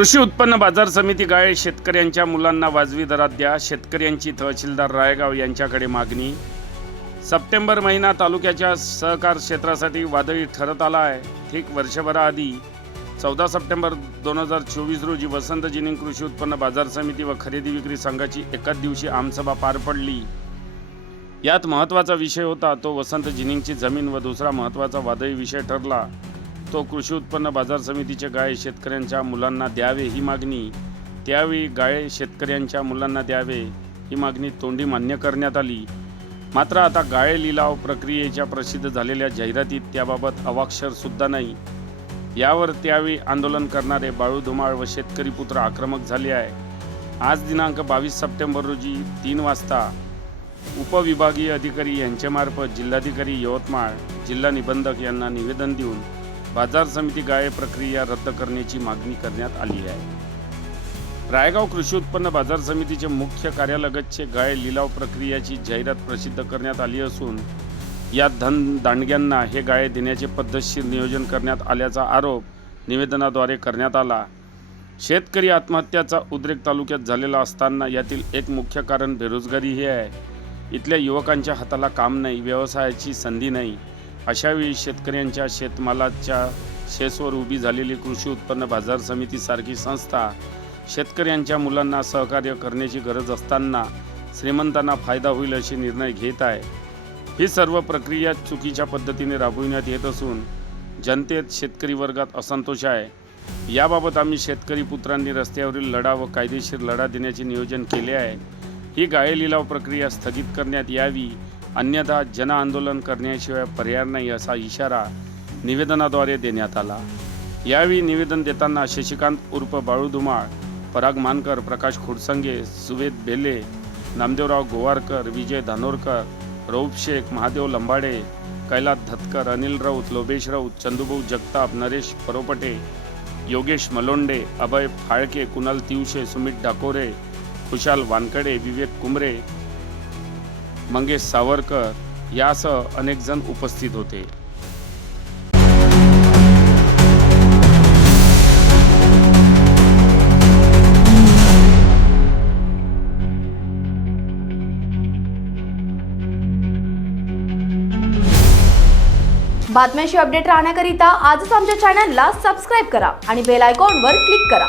कृषी उत्पन्न बाजार समिती गाळे शेतकऱ्यांच्या मुलांना वाजवी दरात द्या. शेतकऱ्यांची तहसीलदार रायगाव यांच्याकडे मागणी. सप्टेंबर महिना तालुक्याच्या सहकार क्षेत्रासाठी वादळी ठरत आला आहे. ठीक वर्षभराआधी चौदा सप्टेंबर दोन हजार चोवीस रोजी वसंत जिनिंग कृषी उत्पन्न बाजार समिती व खरेदी विक्री संघाची एकाच दिवशी आमसभा पार पडली. यात महत्त्वाचा विषय होता तो वसंत जिनिंगची जमीन व दुसरा महत्त्वाचा वादळी विषय ठरला. तो कृषी उत्पन्न बाजार समितीचे गाळे शेतकऱ्यांच्या मुलांना द्यावे ही मागणी त्यावेळी गाळे शेतकऱ्यांच्या मुलांना द्यावे ही मागणी तोंडी मान्य करण्यात आली. मात्र आता गाळे लिलाव प्रक्रियेच्या प्रसिद्ध झालेल्या जाहिरातीत त्याबाबत अवाक्षरसुद्धा नाही. यावर त्यावेळी आंदोलन करणारे बाळू धुमाळ व शेतकरी पुत्र आक्रमक झाले आहे. आज दिनांक बावीस सप्टेंबर रोजी तीन वाजता उपविभागीय अधिकारी यांच्यामार्फत जिल्हाधिकारी यवतमाळ जिल्हा निबंधक यांना निवेदन देऊन बाजार समिती गाळे प्रक्रिया रद्द करण्याची मागणी करण्यात आली आहे. रायगाव कृषी उत्पन्न बाजार समितीचे मुख्य कार्यालगतचे गाळे लिलाव प्रक्रियाची जाहिरात प्रसिद्ध करण्यात आली असून या धन दांडग्यांना हे गाळे देण्याचे पद्धतशीर नियोजन करण्यात आल्याचा आरोप निवेदनाद्वारे करण्यात आला. शेतकरी आत्महत्याचा उद्रेक तालुक्यात झालेला असताना यातील एक मुख्य कारण बेरोजगारी हे आहे. इथल्या युवकांच्या हाताला काम नाही व्यवसायाची संधी नाही. अशावेळी शेतकऱ्यांच्या शेतमालाच्या शेसवर उभी झालेली कृषी उत्पन्न बाजार समितीसारखी संस्था शेतकऱ्यांच्या मुलांना सहकार्य करण्याची गरज असताना श्रीमंतांना फायदा होईल असे निर्णय घेत आहे. ही सर्व प्रक्रिया चुकीच्या पद्धतीने राबविण्यात येत असून जनतेत शेतकरी वर्गात असंतोष आहे. याबाबत आम्ही शेतकरी पुत्रांनी रस्त्यावरील लढा व कायदेशीर लढा देण्याचे नियोजन केले आहे. ही गाळे लिलाव प्रक्रिया स्थगित करण्यात यावी अन्यथा जनआंदोलन करण्याशिवाय पर्याय नाही असा इशारा निवेदनाद्वारे देण्यात आला. यावेळी निवेदन देताना शशिकांत उर्फ बाळू धुमाळ पराग मानकर प्रकाश खोडसंगे सुवेद बेले नामदेवराव गोवारकर विजय धानोरकर रौफ शेख महादेव लंबाडे कैलास धतकर अनिल राऊत लोबेश राऊत चंदूभाऊ जगताप नरेश परोपटे योगेश मलोंडे अभय फाळके कुणाल तिवशे सुमित डाकोरे खुशाल वानकडे विवेक कुंबरे मंगेश सावरकर यासह अनेक जण उपस्थित होते. बातम्यांशी अपडेट राहण्याकरिता आजच आमच्या चॅनलला सबस्क्राईब करा आणि बेल आयकॉनवर क्लिक करा.